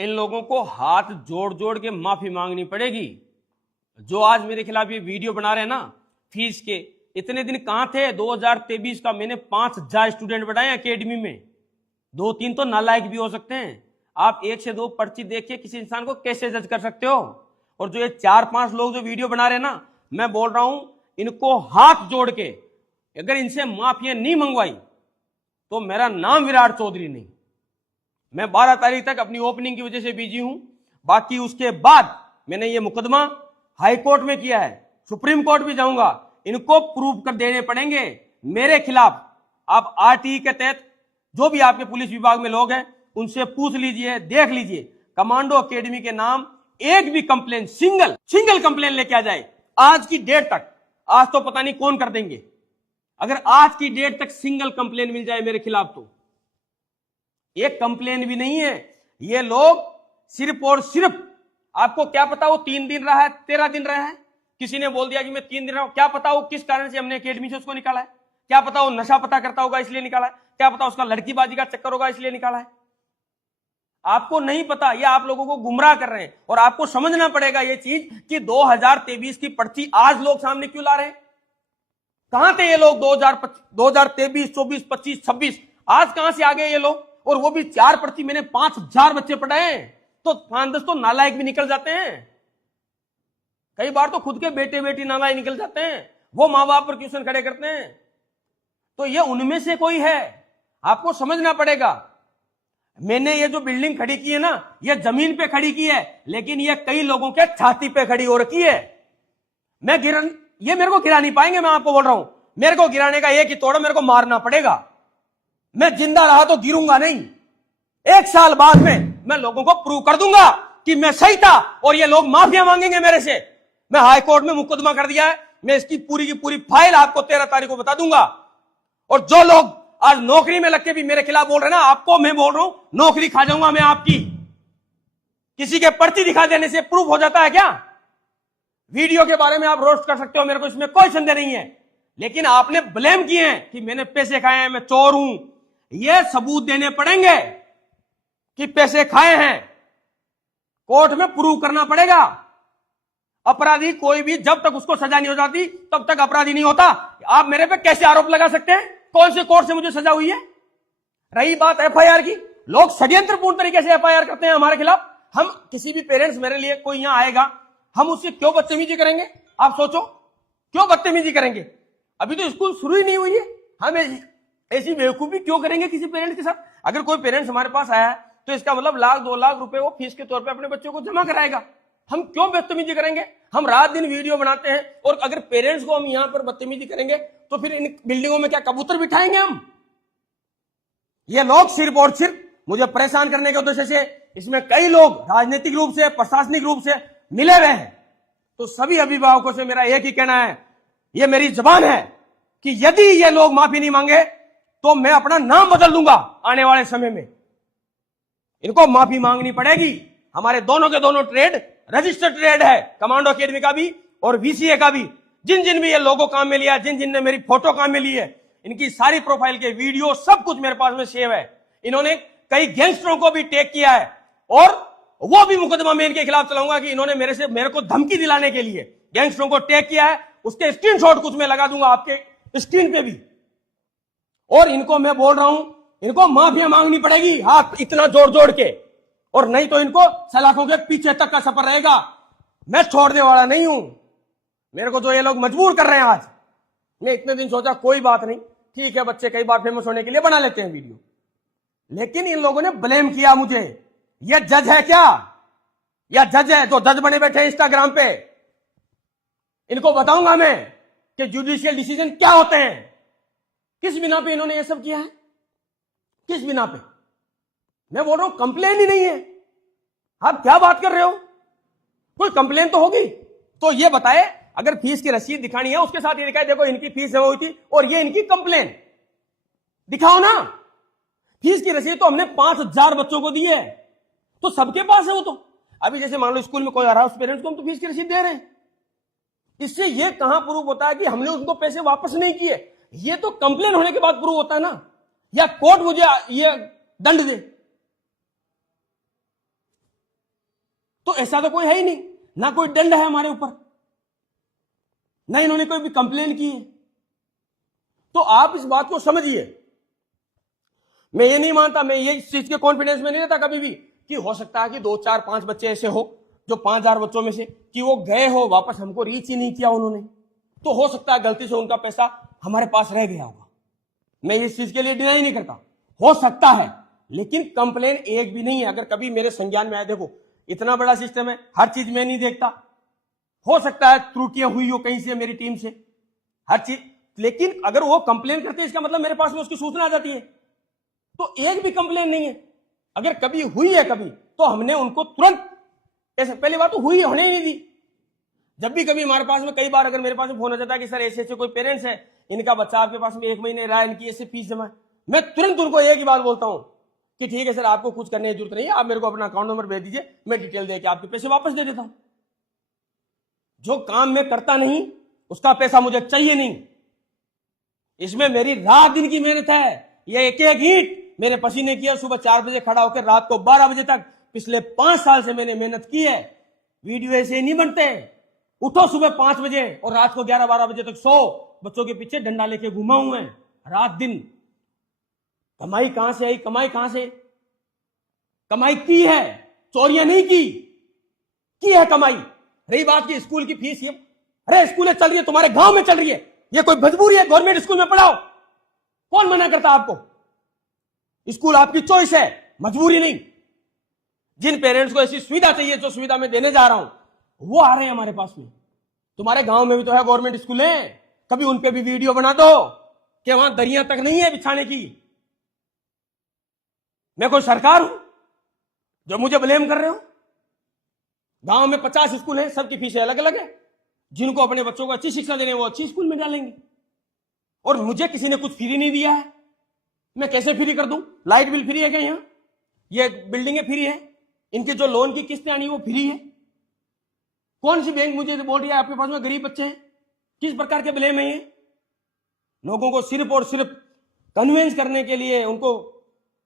इन लोगों को हाथ जोड़ जोड़ के माफी मांगनी पड़ेगी। जो आज मेरे खिलाफ ये वीडियो बना रहे हैं ना फीस के, इतने दिन कहां थे? 2023 का मैंने 5000 स्टूडेंट बढ़ाए एकेडमी में। 2-3 तो नालायक भी हो सकते हैं। आप 1 से 2 पर्ची देख के किसी इंसान को कैसे जज कर सकते हो? और जो ये 4-5 लोग जो वीडियो बना रहे हैं ना, मैं बोल रहा हूं इनको हाथ जोड़ के अगर इनसे माफिया नहीं मंगवाई तो मेरा नाम विराट चौधरी नहीं। मैं 12 तारीख तक अपनी ओपनिंग की वजह से बिजी हूं। बाकी उसके बाद मैंने ये मुकदमा हाई कोर्ट में किया है, सुप्रीम कोर्ट भी जाऊंगा। इनको प्रूव कर देने पड़ेंगे मेरे खिलाफ। आप आरटीई के तहत जो भी आपके पुलिस विभाग में लोग हैं उनसे पूछ लीजिए, देख लीजिए। कमांडो एकेडमी के नाम एक भी कंप्लेन, सिंगल कंप्लेन लेके आ जाए आज की डेट तक। आज तो पता नहीं कौन कर देंगे। अगर आज की डेट तक सिंगल कंप्लेन मिल जाए मेरे खिलाफ तो एक कंप्लेन भी नहीं है। ये लोग सिर्फ और सिर्फ, आपको क्या पता वो 3 दिन रहा है, 13 दिन रहा है। किसी ने बोल दिया कि मैं 3 दिन रहा हूं, क्या पता वो किस कारण से हमने एकेडमी से उसको निकाला है। क्या पता वो नशा पता करता होगा इसलिए निकाला है। क्या पता उसका लड़कीबाजी का चक्कर होगा इसलिए निकाला है। आपको नहीं पता। ये आप लोगों को गुमराह कर रहे हैं। और आपको समझना पड़ेगा ये चीज कि 2023 की पर्ची आज लोग सामने क्यों ला रहे हैं। कहां थे ये लोग 2023, 24, 25, 26? आज कहां से आ गए ये लोग? और वो भी 4 पर्ची मैंने 5000 बच्चे पढ़ाए। तो 5-10 तो नालायक भी निकल जाते हैं। कई बार तो खुद के बेटे बेटी नालायक निकल जाते हैं। वो माँ बाप पर क्वेश्चन खड़े करते हैं। तो ये उनमें से कोई है। आपको समझना पड़ेगा। मैंने ये जो बिल्डिंग खड़ी की है ना, ये जमीन पे खड़ी की है, लेकिन ये कई लोगों के छाती पे खड़ी हो रखी है। ये मेरे को गिरा नहीं पाएंगे। मैं आपको बोल रहा हूं, मेरे को गिराने का एक ही तोड़, मेरे को मारना पड़ेगा। मैं जिंदा रहा तो गिरूंगा नहीं। 1 साल बाद में मैं लोगों को प्रूव कर दूंगा कि मैं सही था और ये लोग माफिया मांगेंगे मेरे से। मैं हाई कोर्ट में मुकदमा कर दिया है। मैं इसकी पूरी की पूरी फाइल आपको 13 तारीख को बता दूंगा। और जो लोग आज नौकरी में लग के भी मेरे खिलाफ बोल रहे हैं ना, आपको मैं बोल रहा हूं नौकरी खा जाऊंगा मैं आपकी। किसी के पर्ची दिखा देने से प्रूफ हो जाता है क्या? वीडियो के बारे में आप रोस्ट कर सकते हो, मेरे को इसमें कोई संदेह नहीं है। लेकिन आपने ब्लेम किए हैं कि मैंने पैसे खाए हैं, मैं चोर हूं। ये सबूत देने पड़ेंगे कि पैसे खाए हैं। कोर्ट में प्रूव करना पड़ेगा। अपराधी कोई भी जब तक उसको सजा नहीं हो जाती तब तक अपराधी नहीं होता। आप मेरे पे कैसे आरोप लगा सकते हैं? कौन से कोर्ट से मुझे सजा हुई है? रही बात एफआईआर की, लोग षड्यंत्रपूर्ण तरीके से एफआईआर करते हैं हमारे खिलाफ। हम किसी भी पेरेंट्स, मेरे लिए कोई यहां आएगा, हम उससे क्यों बदतमीजी करेंगे? आप सोचो, क्यों बदतमीजी करेंगे? अभी तो स्कूल शुरू ही नहीं हुई है। हम ऐसी बेवकूफी क्यों करेंगे किसी पेरेंट्स के साथ? अगर कोई पेरेंट्स हमारे पास आया है तो इसका मतलब 1-2 लाख रुपए वो फीस के तौर पे अपने बच्चों को जमा कराएगा। हम क्यों बदतमीजी करेंगे? हम रात दिन वीडियो बनाते हैं। और अगर पेरेंट्स को हम यहां पर बदतमीजी करेंगे तो फिर इन बिल्डिंगों में क्या कबूतर बिठाएंगे हम? ये लोग सिर्फ और सिर्फ मुझे परेशान करने के उद्देश्य से, इसमें कई लोग राजनीतिक रूप से, प्रशासनिक रूप से मिले हुए हैं। तो सभी अभिभावकों से मेरा एक ही कहना है, ये मेरी जबान है कि यदि ये लोग माफी नहीं मांगे तो मैं अपना नाम बदल दूंगा आने वाले समय में। इनको माफी मांगनी पड़ेगी। हमारे दोनों के दोनों ट्रेड रजिस्टर्ड ट्रेड है, कमांडो एकेडमी का भी और वीसीए का भी। जिन जिन भी ये लोगो काम में लिया, जिन जिन ने मेरी फोटो काम में ली है, इनकी सारी प्रोफाइल के वीडियो सब कुछ मेरे पास में सेव है। इन्होंने कई गैंगस्टरों को भी टेक किया है और वो भी मुकदमा मैं इनके खिलाफ चलाऊंगा कि इन्होंने मेरे को धमकी दिलाने के लिए गैंगस्टरों को टेक किया है। उसके स्क्रीनशॉट कुछ मैं लगा दूंगा आपके स्क्रीन पे भी। और इनको मैं बोल रहा हूं, इनको माफिया मांगनी पड़ेगी हाथ इतना जोड़ जोड़ के, और नहीं तो इनको सलाखों के पीछे तक का सफर रहेगा। मैं छोड़ने वाला नहीं हूं। मेरे को जो ये लोग मजबूर कर रहे हैं आज, मैं इतने दिन सोचा कोई बात नहीं, ठीक है बच्चे कई बार फेमस होने के लिए बना लेते हैं वीडियो, लेकिन इन लोगों ने ब्लेम किया मुझे। ये जज है क्या? या जज है जो जज बने बैठे इंस्टाग्राम पे? इनको बताऊंगा मैं कि जुडिशियल डिसीजन क्या होते हैं। किस बिना पे इन्होंने ये सब किया है? किस बिना पे? मैं बोल रहा हूं कंप्लेन ही नहीं है। आप क्या बात कर रहे हो? कोई कंप्लेन तो होगी। तो ये बताए, अगर फीस की रसीद दिखानी है उसके साथ ये दिखाए, देखो इनकी फीस जमा हुई थी और ये इनकी कंप्लेन दिखाओ ना। फीस की रसीद तो हमने 5000 बच्चों को दी है, तो सबके पास है वो। तो अभी जैसे मान लो स्कूल में कोई आ रहा है, उस पेरेंट्स को हम तो फीस की रसीद दे रहे हैं। इससे ये कहां प्रूव होता है कि हमने उनको पैसे वापस नहीं किए? ये तो कंप्लेन होने के बाद प्रूव होता है ना, या कोर्ट मुझे ये दंड दे। तो ऐसा तो कोई है ही नहीं, ना कोई दंड है हमारे ऊपर, ना इन्होंने कोई भी कंप्लेन की है। तो आप इस बात को समझिए। मैं ये नहीं मानता, मैं ये इस चीज के कॉन्फिडेंस में नहीं रहता कभी भी कि हो सकता है कि 2 4 5 बच्चे ऐसे हो जो 5000 बच्चों में से कि वो गए हो वापस, हमको रीच ही नहीं किया उन्होंने, तो हो सकता है गलती से उनका पैसा हमारे पास रह गया होगा। मैं इस चीज के लिए डिनाई नहीं करता, हो सकता है, लेकिन कंप्लेन एक भी नहीं है। अगर कभी मेरे संज्ञान में आए, देखो इतना बड़ा सिस्टम है, हर चीज मैं नहीं देखता, हो सकता है त्रुटियां हुई हो कहीं से मेरी टीम से, हर चीज, लेकिन अगर वो कंप्लेन करते हैं इसका मतलब मेरे पास में उसकी सूचना आ जाती है। तो एक भी कंप्लेन नहीं है। अगर कभी हुई है कभी तो हमने उनको तुरंत, ऐसे पहली बात तो हुई होने नहीं दी। जब भी कभी हमारे पास में, कई बार अगर मेरे पास में फोन आ जाता है कि सर ऐसे ऐसे कोई पेरेंट्स है, इनका बच्चा आपके पास में 1 महीने रहा, इनकी ऐसे फीस जमा है, मैं तुरंत उनको एक ही बात बोलता हूं कि ठीक है सर, आपको कुछ करने की जरूरत नहीं है, आप मेरे को अपना अकाउंट नंबर भेज दीजिए, मैं डिटेल देके आपके पैसे वापस दे देता हूं। जो काम मैं करता नहीं उसका पैसा मुझे चाहिए नहीं। इसमें मेरी रात दिन की मेहनत है। ये एक एक ईंट मेरे पसीने की है। सुबह 4 बजे खड़ा होकर रात को 12 बजे तक पिछले 5 साल से मैंने मेहनत की है। वीडियो ऐसे नहीं बनते। उठो सुबह 5 बजे और रात को 11-12 बजे तक सो, बच्चों के पीछे डंडा लेके घुमा हूं मैं रात दिन। कमाई कहां से आई? कमाई कहां से? कमाई की है, चोरियां नहीं की है कमाई। रही बात की स्कूल की फीस, ये अरे स्कूलें चल रही है, तुम्हारे गांव में चल रही है, ये कोई मजबूरी है गवर्नमेंट स्कूल में पढ़ाओ? कौन मना करता आपको? स्कूल आपकी चॉइस है, मजबूरी नहीं। जिन पेरेंट्स को ऐसी सुविधा चाहिए जो सुविधा मैं देने जा रहा हूं, वो आ रहे हैं हमारे पास में। तुम्हारे गांव में भी तो है गवर्नमेंट स्कूल है, कभी उन पे भी वीडियो बना दो कि वहां दरिया तक नहीं है बिछाने की। मैं कोई सरकार हूं जो मुझे ब्लेम कर रहे हो? गांव में 50 स्कूल हैं, सबकी फीसें अलग अलग है। जिनको अपने बच्चों को अच्छी शिक्षा देने वो अच्छी स्कूल में डालेंगे, और मुझे किसी ने कुछ फ्री नहीं दिया है, मैं कैसे फ्री कर दूं? लाइट बिल फ्री है क्या? यहां ये बिल्डिंगें फ्री है, इनके जो लोन की किस्तें आनी वो फ्री है। कौन सी बैंक मुझे बोल रही है आपके पास में गरीब बच्चे हैं? किस प्रकार के ब्लेम है ये? लोगों को सिर्फ और सिर्फ कन्विंस करने के लिए, उनको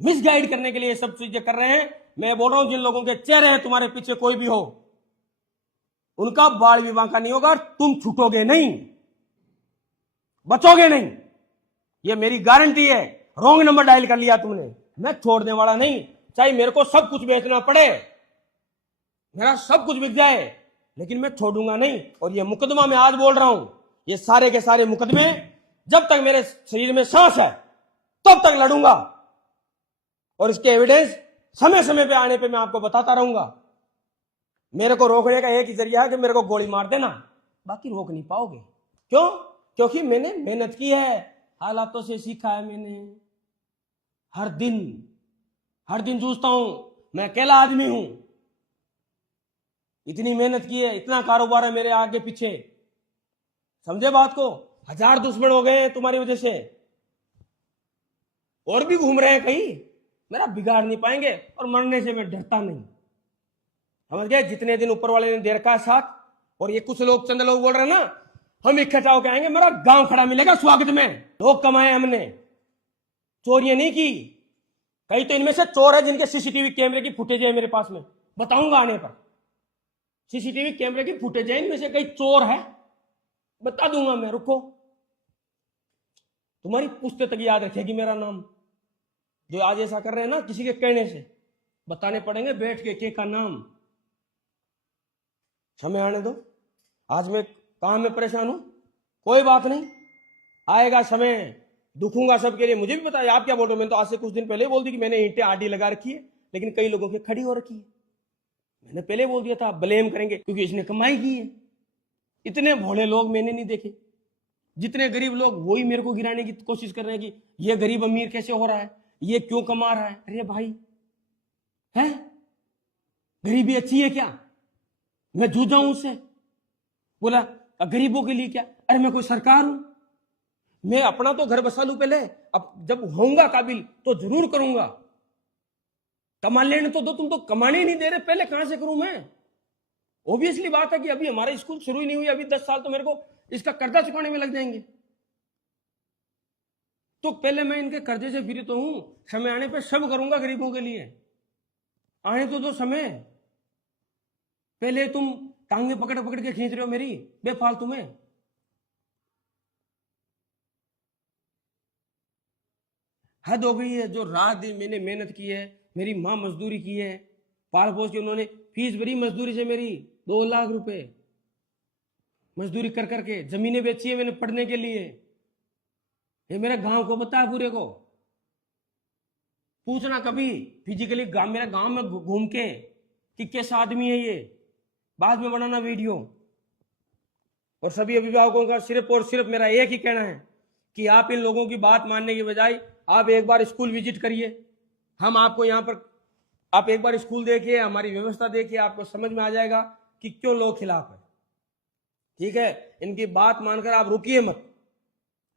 मिसगाइड करने के लिए सब चीजें कर रहे हैं। मैं बोल रहा हूं जिन लोगों के चेहरे हैं तुम्हारे पीछे कोई भी हो, उनका बाल विवाह का नहीं होगा, तुम छूटोगे नहीं, बचोगे नहीं, ये मेरी गारंटी है। रॉन्ग नंबर डायल कर लिया तुमने, मैं छोड़ने वाला नहीं। चाहे मेरे को सब कुछ बेचना पड़े, मेरा सब कुछ बिक जाए, लेकिन मैं छोड़ूंगा नहीं। और ये मुकदमा मैं आज बोल रहा हूं, ये सारे के सारे मुकदमे जब तक मेरे शरीर में सांस है तब तक लड़ूंगा, और इसके एविडेंस समय समय पे आने पे मैं आपको बताता रहूंगा। मेरे को रोकने का एक ही जरिया है कि मेरे को गोली मार देना, बाकी रोक नहीं पाओगे। क्यों? क्योंकि मैंने मेहनत की है, हालातों से सीखा है मैंने। हर दिन जूझता हूं, मैं अकेला आदमी हूं, इतनी मेहनत की है, इतना कारोबार है मेरे आगे पीछे, समझे बात को? 1000 दुश्मन हो गए तुम्हारी वजह से, और भी घूम रहे हैं कहीं, मेरा बिगाड़ नहीं पाएंगे। और मरने से मैं डरता नहीं, समझ गए? जितने दिन ऊपर वाले ने दे रखा है साथ, और ये कुछ लोग, चंद लोग बोल रहे हैं ना हम इकट्ठा होकर आएंगे, मेरा गांव खड़ा मिलेगा स्वागत में। लोग कमाए हमने, चोरियां नहीं की। कई तो इनमें से चोर है जिनके सीसीटीवी कैमरे की फुटेज है मेरे पास में, बताऊंगा आने पर। सीसीटीवी कैमरे की फुटेज है, इनमें से कई चोर है, बता दूंगा मैं, रुको। तुम्हारी पुश्ते तक याद रखेगी मेरा नाम। जो आज ऐसा कर रहे हैं ना, किसी के कहने से बताने पड़ेंगे बैठ के का नाम। समय आने दो, आज मैं काम में परेशान हूं, कोई बात नहीं, आएगा समय, दुखूंगा सबके लिए। मुझे भी पता है आप क्या बोल रहे हो, मैंने तो आज से कुछ दिन पहले बोल दी कि मैंने ईंटें आडी लगा रखी है, लेकिन कई लोगों की खड़ी हो रखी है। मैंने पहले बोल दिया था ब्लेम करेंगे क्योंकि इसने कमाई की है। इतने भोले लोग मैंने नहीं देखे, जितने गरीब लोग वही मेरे को गिराने की कोशिश कर रहे हैं कि ये गरीब अमीर कैसे हो रहा है, ये क्यों कमा रहा है। अरे भाई है गरीबी अच्छी है क्या? मैं जूझा हूं उससे, बोला गरीबों के लिए क्या? अरे मैं कोई सरकार हूं? मैं अपना तो घर बसा लूं पहले, अब जब होऊंगा काबिल तो जरूर करूंगा। कमा लेने तो दो, तुम तो कमाने नहीं दे रहे, पहले कहां से करूं मैं? ऑब्वियसली बात है कि अभी हमारा स्कूल शुरू ही नहीं हुई, अभी 10 साल तो मेरे को इसका कर्जा चुकाने में लग जाएंगे। तो पहले मैं इनके कर्जे से फ्री तो हूं, समय आने पे सब करूंगा गरीबों के लिए। आने तो दो समय। पहले तुम टांगे पकड़ पकड़ के खींच रहे हो मेरी बेफालतू में। हद हो गई है। जो रात दिन मैंने मेहनत की है, मेरी माँ मजदूरी की है, पाल पोस के उन्होंने फीस भरी मजदूरी से मेरी 2 लाख रुपए मजदूरी कर करके, जमीनें बेची है मैंने पढ़ने के लिए। ये मेरे गांव को पता है, पूरे को पूछना कभी फिजिकली गांव, मेरा गांव में घूम के कि कैसा आदमी है ये, बाद में बनाना वीडियो। और सभी अभिभावकों का सिर्फ और सिर्फ मेरा एक ही कहना है कि आप इन लोगों की बात मानने की बजाय आप एक बार स्कूल विजिट करिए। हम आपको यहाँ पर, आप एक बार स्कूल देखिए, हमारी व्यवस्था देखिए, आपको समझ में आ जाएगा कि क्यों लोग खिलाफ है। ठीक है, इनकी बात मानकर आप रुकिए मत,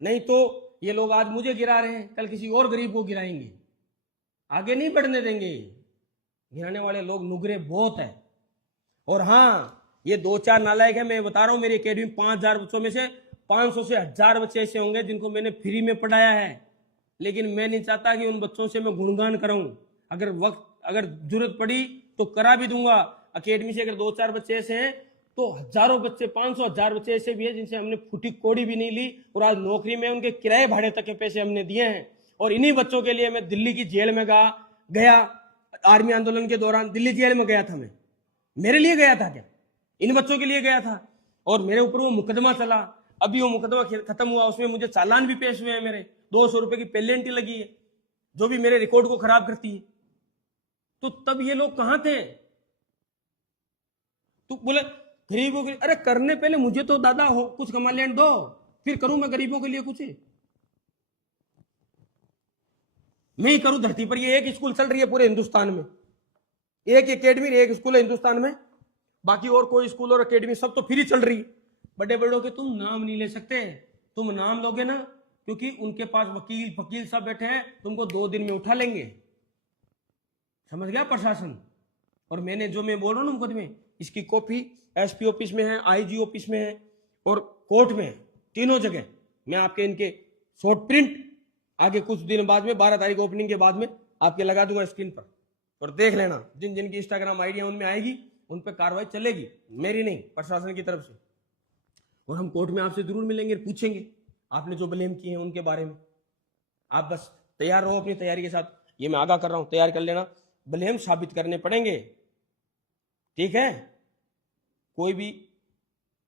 नहीं तो ये लोग आज मुझे गिरा रहे हैं, कल किसी और गरीब को गिराएंगे, आगे नहीं बढ़ने देंगे। गिराने वाले लोग नुगरे बहुत है। और हाँ, ये 2-4 नालायक है, मैं बता रहा हूं, मेरी अकेडमी 5000 बच्चों में से 500 से 1000 बच्चे ऐसे होंगे जिनको मैंने फ्री में पढ़ाया है। लेकिन मैं नहीं चाहता कि उन बच्चों से मैं गुणगान कराऊं। अगर जरूरत पड़ी तो करा भी दूंगा। अकेडमी से अगर 2-4 बच्चे ऐसे हैं तो हजारों बच्चे, 500-1000 बच्चे ऐसे भी हैं जिनसे हमने फूटी कोड़ी भी नहीं ली, और आज नौकरी में उनके किराए भाड़े तक के पैसे हमने दिए हैं। और इन्हीं बच्चों के लिए मैं दिल्ली की जेल में गया। आर्मी आंदोलन के दौरान दिल्ली जेल में गया था मैं। मेरे लिए गया था क्या? इन बच्चों के लिए गया था। और मेरे ऊपर वो मुकदमा चला, अभी वो मुकदमा खत्म हुआ, उसमें मुझे चालान भी पेश हुए हैं, मेरे 200 रुपए की पेनल्टी लगी है, जो भी मेरे रिकॉर्ड को खराब करती है। तो तब ये लोग कहां थे? तू बोले गरीबों के, अरे करने पहले मुझे तो दादा हो कुछ कमा लेने दो, फिर करूं मैं गरीबों के लिए कुछ। मैं ही करूं धरती पर। ये एक स्कूल चल रही है पूरे हिंदुस्तान में, एक एकेडमी, एक स्कूल है हिंदुस्तान में, बाकी और कोई स्कूल और एकेडमी सब तो फ्री चल रही है। बड़े बड़ों के तुम नाम नहीं ले सकते। तुम नाम लोगे ना, क्योंकि उनके पास वकील सब बैठे हैं, तुमको 2 दिन में उठा लेंगे। समझ गया प्रशासन? और मैंने जो मैं बोल रहा हूं ना मुकदमे, इसकी कॉपी एसपी ऑफिस में है, आईजी ऑफिस में है और कोर्ट में है, तीनों जगह। मैं आपके इनके शॉर्ट प्रिंट आगे कुछ दिन बाद में 12 तारीख ओपनिंग के बाद में आपके लगा दूंगा स्क्रीन पर, और देख लेना। जिन जिनकी इंस्टाग्राम आईडिया उनमें आएगी, उन पर कार्रवाई चलेगी, मेरी नहीं, प्रशासन की तरफ से। और हम कोर्ट में आपसे जरूर मिलेंगे, पूछेंगे आपने जो ब्लेम किए हैं उनके बारे में। आप बस तैयार रहो अपनी तैयारी के साथ, ये मैं आगाह कर रहा हूं, तैयार कर लेना। ब्लेम साबित करने पड़ेंगे, ठीक है? कोई भी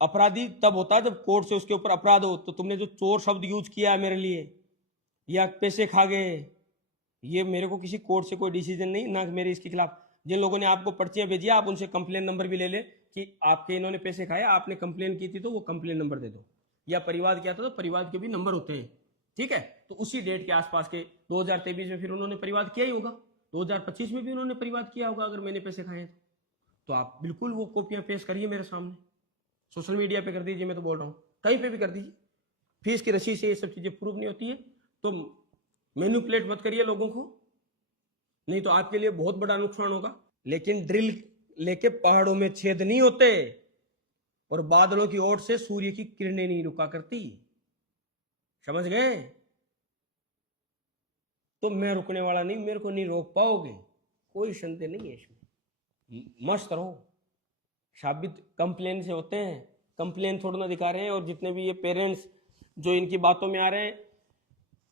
अपराधी तब होता है जब कोर्ट से उसके ऊपर अपराध हो। तो तुमने जो चोर शब्द यूज किया है मेरे लिए, या पैसे खा गए, ये मेरे को किसी कोर्ट से कोई डिसीजन नहीं, ना मेरे इसके खिलाफ। जिन लोगों ने आपको पर्चियां भेजी, आप उनसे कंप्लेन नंबर भी ले ले कि आपके इन्होंने पैसे खाए, आपने कंप्लेन की थी तो वो कंप्लेन नंबर दे दो, या परिवाद किया था तो परिवाद के भी नंबर होते हैं, ठीक है? तो उसी डेट के आसपास के 2023 में फिर उन्होंने परिवाद किया ही होगा, 2025 में भी उन्होंने परिवाद किया होगा अगर मैंने पैसे खाए तो आप बिल्कुल वो कॉपियां पेश करिए मेरे सामने, सोशल मीडिया पे कर दीजिए, मैं तो बोल रहा हूँ कहीं पे भी कर दीजिए। फीस की रसीद से ये सब चीजें प्रूव नहीं होती है तो मैनिपुलेट मत करिए लोगों को, नहीं तो आपके लिए बहुत बड़ा नुकसान होगा। लेकिन ड्रिल लेके पहाड़ों में छेद नहीं होते, और बादलों की ओर से सूर्य की किरणें नहीं रुका करती, समझ गए? तो मैं रुकने वाला नहीं, मेरे को नहीं रोक पाओगे, कोई संदेह नहीं है इसमें। मस्त रहो। साबित कंप्लेन से होते हैं, कंप्लेन थोड़ा ना दिखा रहे हैं। और जितने भी ये पेरेंट्स जो इनकी बातों में आ रहे हैं,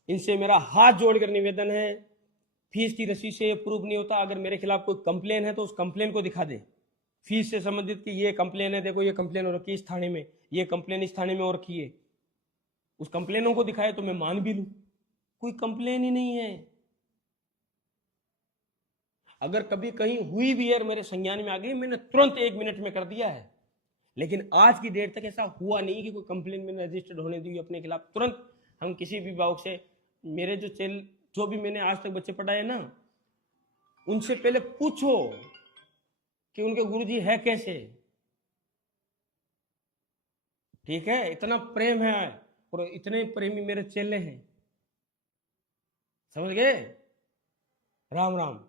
इनसे मेरा हाथ जोड़कर निवेदन है, फीस की रसीद से ये प्रूफ नहीं होता। अगर मेरे खिलाफ कोई कंप्लेन है तो उस कंप्लेन को दिखा दे, फीस से संबंधित कि ये कंप्लेन है, देखो ये कंप्लेन हो रखी है इस थाने में, ये कंप्लेन इस थाने में हो रखी है, उस कंप्लेनों को दिखाए तो मैं मान भी लूं। कोई कंप्लेन ही नहीं है। अगर कभी कहीं हुई भी है, मेरे संज्ञान में आ गई, मैंने तुरंत 1 मिनट में कर दिया है। लेकिन आज की डेट तक ऐसा हुआ नहीं कि कोई कंप्लेन मैंने रजिस्टर्ड होने दी अपने खिलाफ। तुरंत हम किसी भी भाव से, मेरे जो भी मैंने आज तक बच्चे पढ़ाए ना, उनसे पहले पूछो कि उनके गुरुजी है कैसे, ठीक है? इतना प्रेम है और इतने प्रेमी मेरे चेले हैं, समझ गए? राम राम।